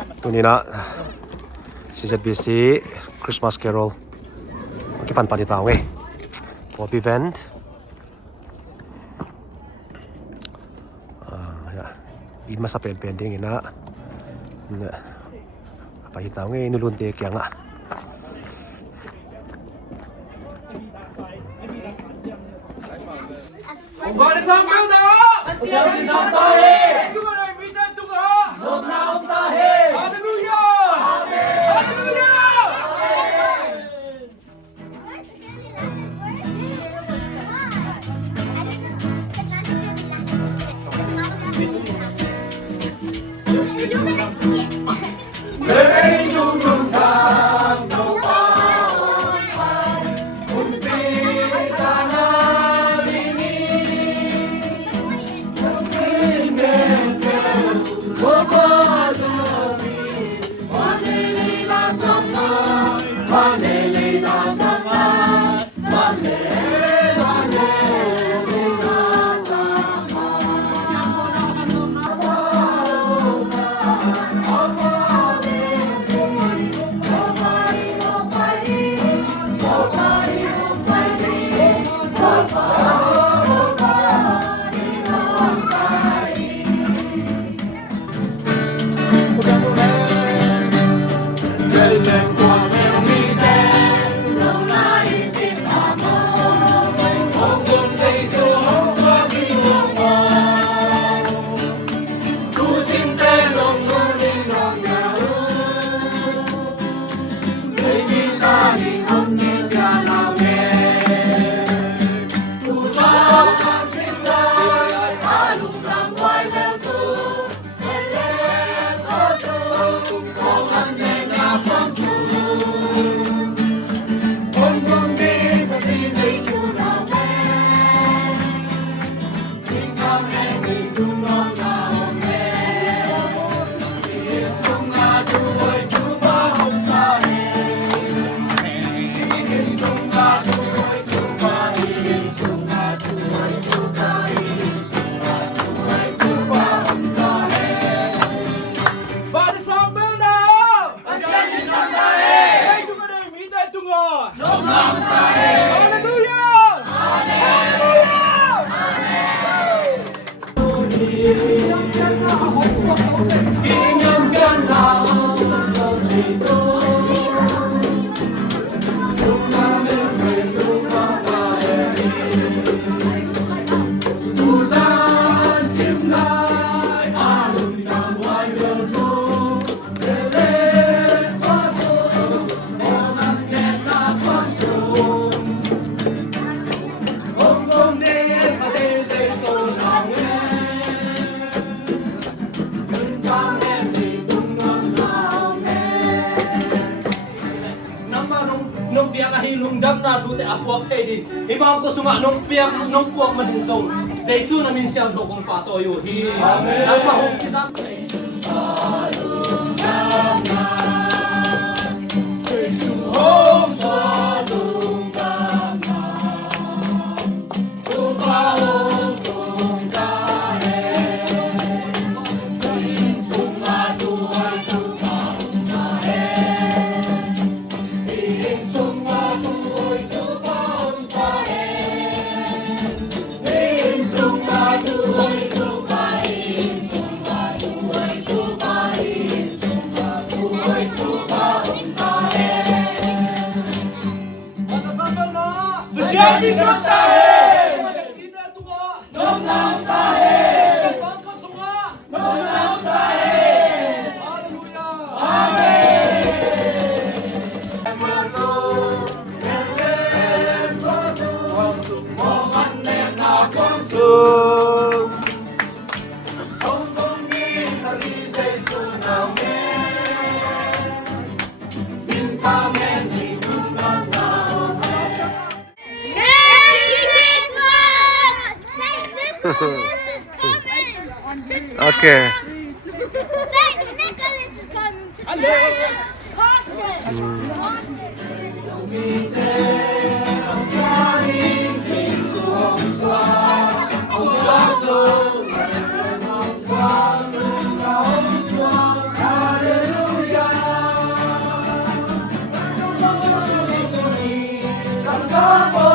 Ito nina CZBC Christmas Carol. Makipan pa dito eh. Pop event. Id masa pending ina. Apa kita nge inulunti kaya nga. Ungguan sa mga Masya dinatahe! Tunga na ibitan tunga! Nom na untahe! Hallelujah! Hallelujah! Dam na dute apuak kay di ibang ko suma nung piyak nung puak madinsaw daisu na min siya do kung patoyo hi amen apa hong kita Jadi tahe, kita tunggu. Nom tahe, bangkot semua. Nom tahe. Haleluya. Amin. Okay. Saint Nicholas is coming to town. Caution. Lord.